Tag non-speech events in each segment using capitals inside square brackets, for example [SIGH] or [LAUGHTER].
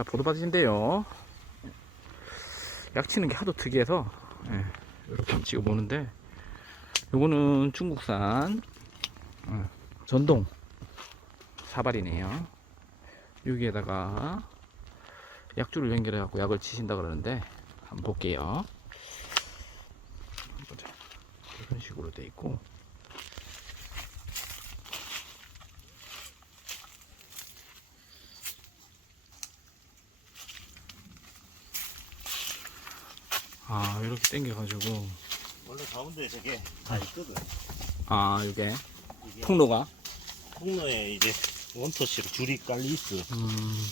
자, 포도밭인데요. 약치는 게 하도 특이해서, 예, 이렇게 한번 찍어 보는데, 요거는 중국산, 어, 전동 사발이네요. 여기에다가 약줄을 연결해 갖고 약을 치신다 그러는데, 한번 볼게요. 이런 식으로 돼 있고, 아, 이렇게 당겨가지고, 원래 가운데 저게 다 있거든. 아, 이게 이게 통로가, 통로에 이제 원터치로 줄이 깔려 있어. 음,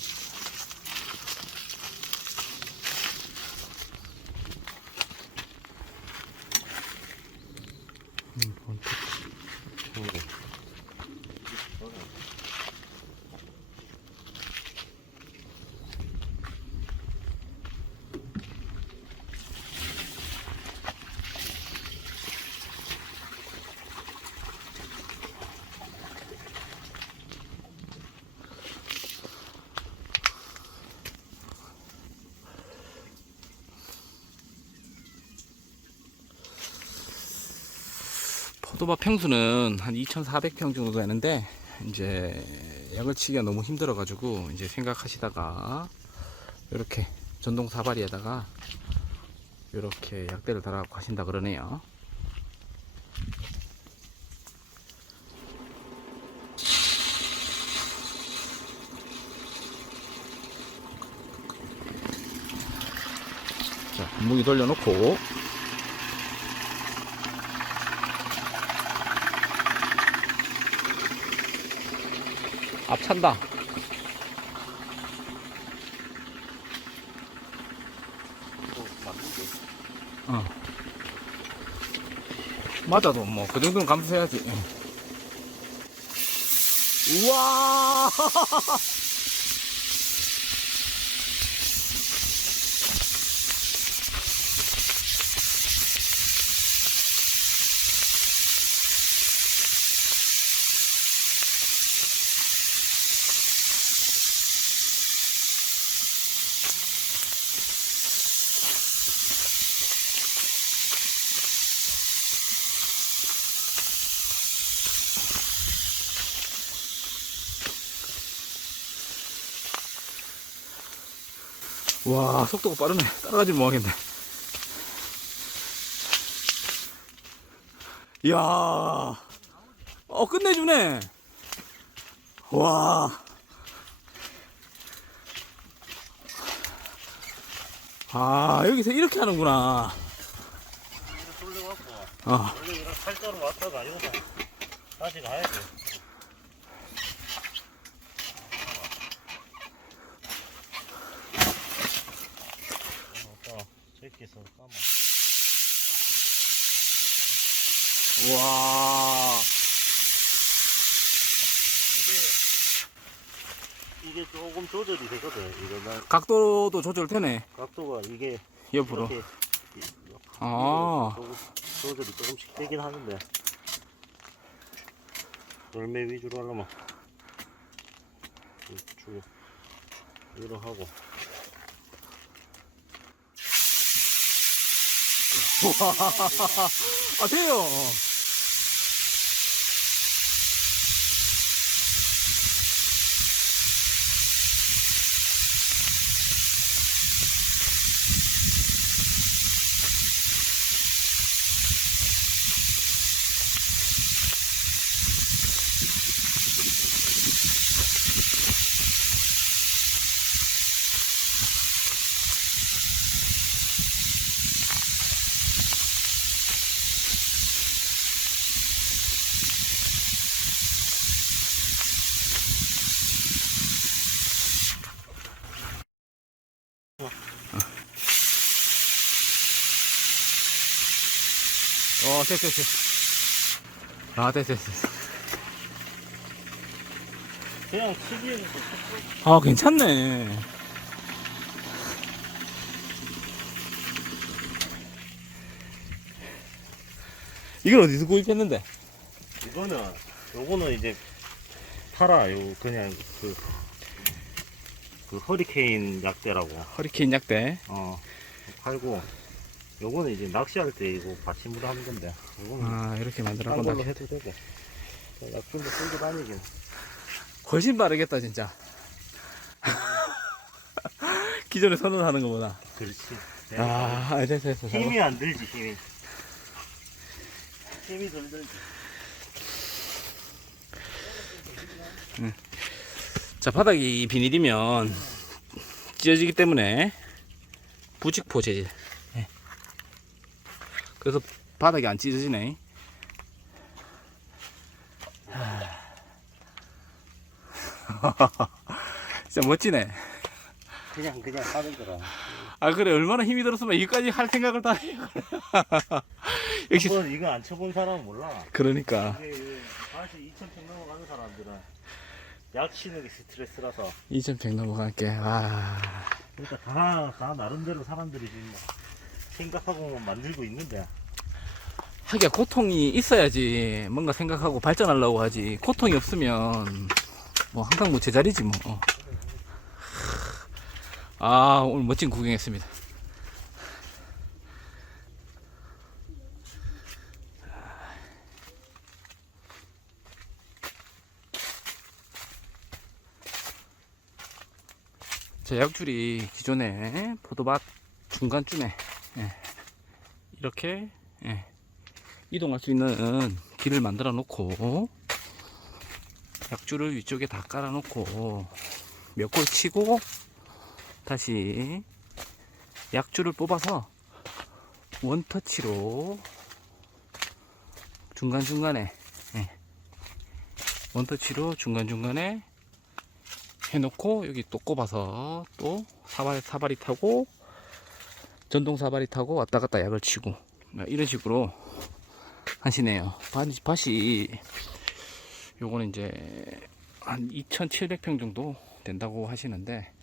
음, 원터- 통로. 포도밭 평수는 한 2,400평 정도 되는데 이제 약을 치기가 너무 힘들어 가지고 이제 생각하시다가 이렇게 전동 사다리에다가 이렇게 약대를 달아갖고 하신다 그러네요. 자, 무기 돌려놓고 앞찬다. 어. 맞아도 뭐 그 정도는 감수해야지. 우와. [LAUGHS] 와 속도가 빠르네. 따라가지 못하겠네. 이야. 어 끝내주네. 와. 아 여기서 이렇게 하는구나. 돌려갖고 어. 원래 이런 살자로 왔다가 여기서 다시 가야 돼. 제끼서 까마. 와. 이게 이게 조금 조절이 되거든. 이거 난 각도도 조절되네. 각도가 이게 옆으로. 이렇게 아. 조금 조절이 조금씩 되긴 하는데 열매 위주로 하려면 쭉 이러 하고 [LAUGHS] 아 돼요. 어, 됐어, 됐어. 아, 됐어, 됐어. 그냥 치기에서 아, 괜찮네. 이걸 어디서 구입했는데? 이거는 요거는 이제 팔아 요 그냥 그 그 허리케인 약대라고 허리케인 약대. 어 팔고 요거는 이제 낚시할 때 이거 받침으로 하는 건데 요거는 아, 이렇게 만들어 딴. 걸로 해도 되고 약품도 끌고 다니긴 훨씬 빠르겠다, 진짜. [LAUGHS] 기존에 선언하는 것보다. 그렇지 아, 됐어, 됐어. 힘이 안 들지 힘이 힘이 덜 들지 자, 바닥이 비닐이면 찢어지기 때문에 부직포 재질. 예. 그래서 바닥이 안 찢어지네. [LAUGHS] 진짜 멋지네. 그냥 그냥 하는 거라 아 그래 얼마나 힘이 들었으면 이까지 할 생각을 다 해요. [LAUGHS] 역시 한번 이거 안 쳐본 사람은 몰라 그러니까 이 다시 2,000평 넘어가는 사람들은 약 치는 게 스트레스라서 2100 넘어갈게. 아 그러니까 다, 다 나름대로 사람들이 지금 뭐 생각하고 만들고 있는데 하기야 고통이 있어야지 뭔가 생각하고 발전하려고 하지. 고통이 없으면 뭐 항상 뭐 제자리지 뭐. 어. 아 오늘 멋진 구경했습니다. 자, 약줄이 기존에 포도밭 중간쯤에 예, 이렇게 예, 이동할 수 있는 길을 만들어 놓고 약줄을 위쪽에 다 깔아 놓고 몇 골 치고 다시 약줄을 뽑아서 원터치로 중간중간에 예, 원터치로 중간중간에 해놓고 여기 또 꼽아서 또 사발, 사발이 타고 전동 사발이 타고 왔다 갔다 약을 치고 이런 식으로 하시네요. 밭이, 요거는 이제 한 2,700평 정도 된다고 하시는데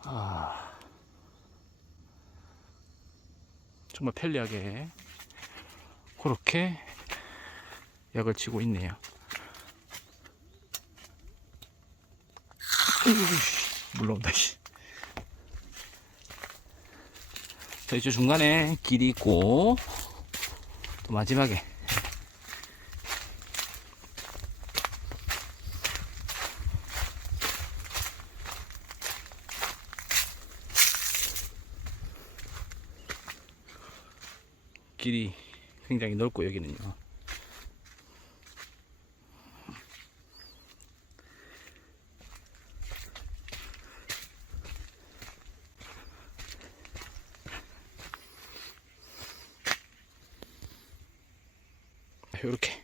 아 정말 편리하게 그렇게 약을 치고 있네요. 물러온다 씨. 자 이쪽 중간에 길이 있고 또 마지막에 길이 굉장히 넓고 여기는요 이렇게